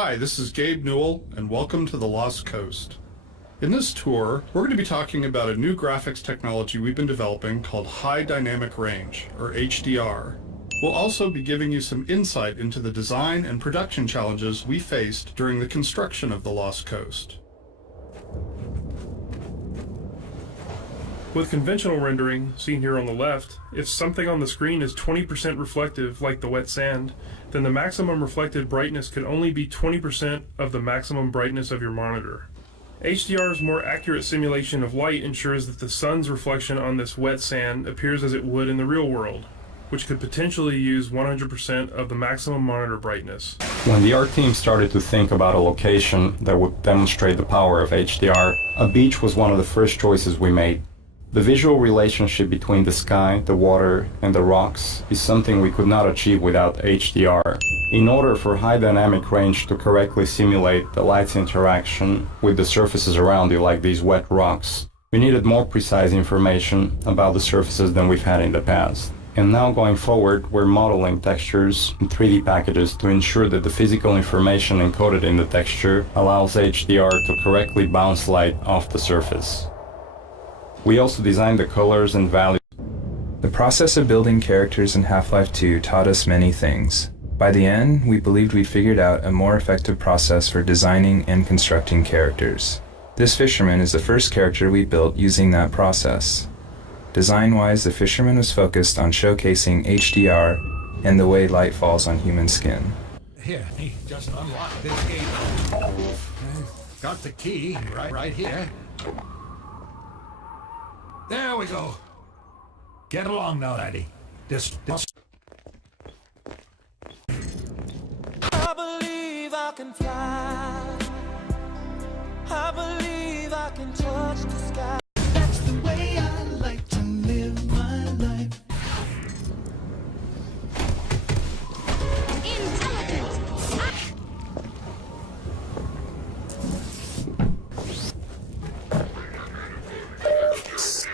Hi, this is Gabe Newell, and welcome to the Lost Coast. In this tour, we're going to be talking about a new graphics technology we've been developing called High Dynamic Range, or HDR. We'll also be giving you some insight into the design and production challenges we faced during the construction of the Lost Coast. With conventional rendering, seen here on the left, if something on the screen is 20% reflective, like the wet sand, then the maximum reflected brightness could only be 20% of the maximum brightness of your monitor. HDR's more accurate simulation of light ensures that the sun's reflection on this wet sand appears as it would in the real world, which could potentially use 100% of the maximum monitor brightness. When the art team started to think about a location that would demonstrate the power of HDR, a beach was one of the first choices we made. The visual relationship between the sky, the water, and the rocks is something we could not achieve without HDR. In order for high dynamic range to correctly simulate the light's interaction with the surfaces around you, like these wet rocks, we needed more precise information about the surfaces than we've had in the past. And now going forward, we're modeling textures in 3D packages to ensure that the physical information encoded in the texture allows HDR to correctly bounce light off the surface. We also designed the colors and values. The process of building characters in Half-Life 2 taught us many things. By the end, we believed we'd figured out a more effective process for designing and constructing characters. This fisherman is the first character we built using that process. Design-wise, the fisherman was focused on showcasing HDR and the way light falls on human skin. Here, he just unlocked this gate. Got the key right here. There we go. Get along now, laddie. This. I believe I can fly. I believe I can touch the sky. That's the way I like to live my life.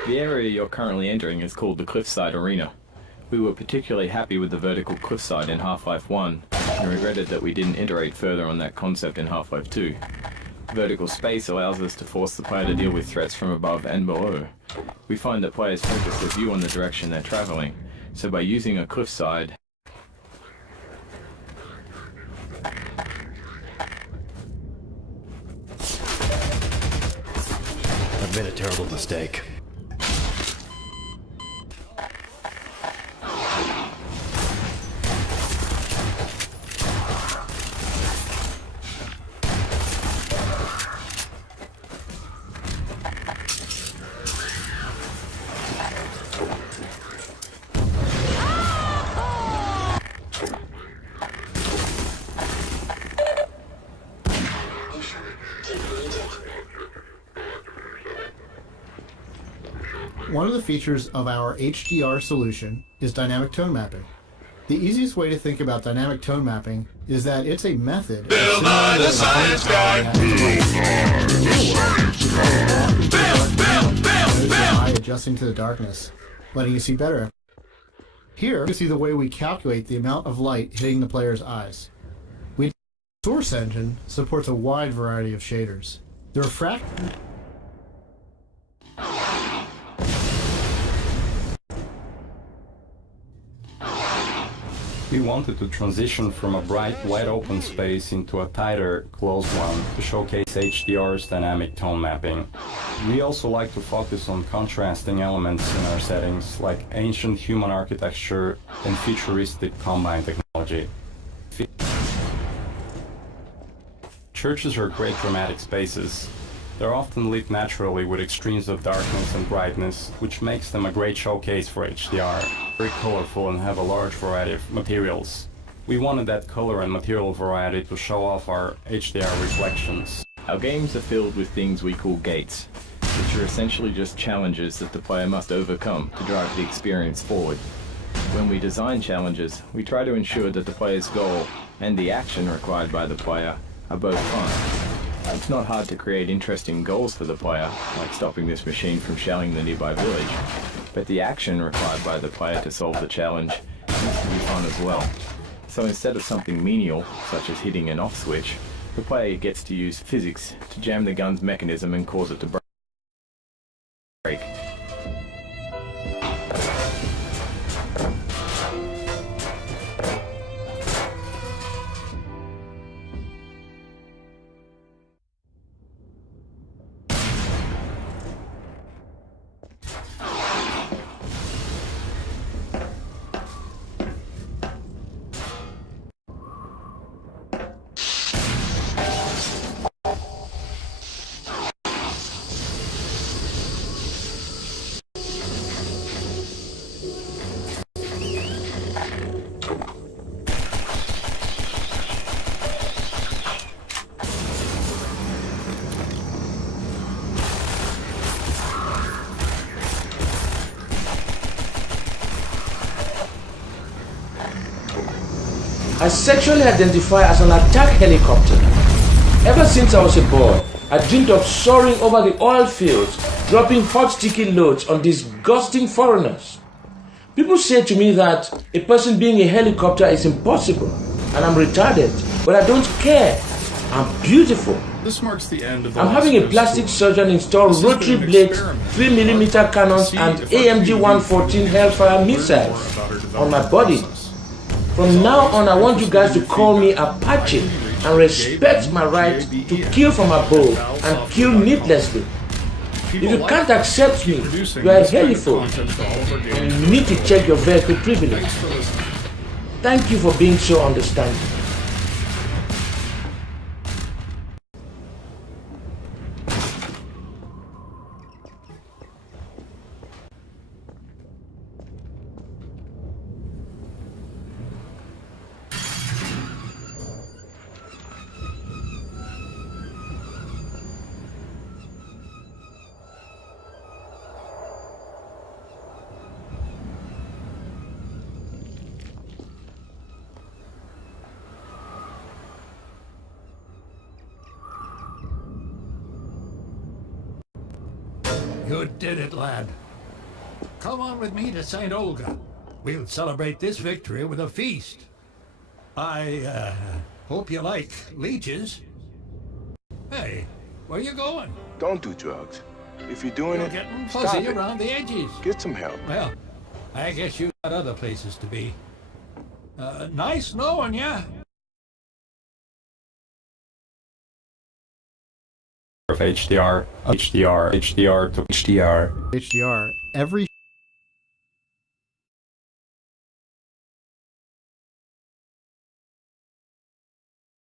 The area you're currently entering is called the Cliffside Arena. We were particularly happy with the vertical cliffside in Half-Life 1 and regretted that we didn't iterate further on that concept in Half-Life 2. Vertical space allows us to force the player to deal with threats from above and below. We find that players focus their view on the direction they're traveling, so by using a cliffside, I've made a terrible mistake. One of the features of our HDR solution is dynamic tone mapping. The easiest way to think about dynamic tone mapping is that it's a method of adjusting to the darkness, letting you see better. Here, you see the way we calculate the amount of light hitting the player's eyes. The source engine supports a wide variety of shaders. The refraction We wanted to transition from a bright, wide open space into a tighter, closed one to showcase HDR's dynamic tone mapping. We also like to focus on contrasting elements in our settings, like ancient human architecture and futuristic combine technology. Churches are great dramatic spaces. They're often lit naturally with extremes of darkness and brightness, which makes them a great showcase for HDR. Very colorful and have a large variety of materials. We wanted that color and material variety to show off our HDR reflections. our games are filled with things we call gates, which are essentially just challenges that the player must overcome to drive the experience forward. When we design challenges, we try to ensure that the player's goal and the action required by the player are both fun. It's not hard to create interesting goals for the player, like stopping this machine from shelling the nearby village, but the action required by the player to solve the challenge needs to be fun as well. So instead of something menial, such as hitting an off switch, The player gets to use physics to jam the gun's mechanism and cause it to break. I sexually identify as an attack helicopter. Ever since I was a boy, I dreamed of soaring over the oil fields, dropping hot sticky loads on disgusting foreigners. People say to me that a person being a helicopter is impossible, and I'm retarded, but I don't care. I'm beautiful. This marks the end of the I'm having a Lost plastic Coast surgeon install This has been rotary an blade experiment. 3mm cannons See and if our AMG community 114 Hellfire learn more missiles about our on development my body. process. From now on, I want you guys to call me Apache and respect my right to kill from above and kill needlessly. If you can't accept me, you are a heliphobe, and you need to check your vehicle privilege. Thank you for being so understanding. You did it, lad. Come on with me to St. Olga. We'll celebrate this victory with a feast. I hope you like leeches. Hey, where you going? Don't do drugs. If you're doing You're it, getting stop fuzzy it. around the edges. Get some help. Well, I guess you've got other places to be. Nice knowing ya. Of HDR to HDR. HDR, every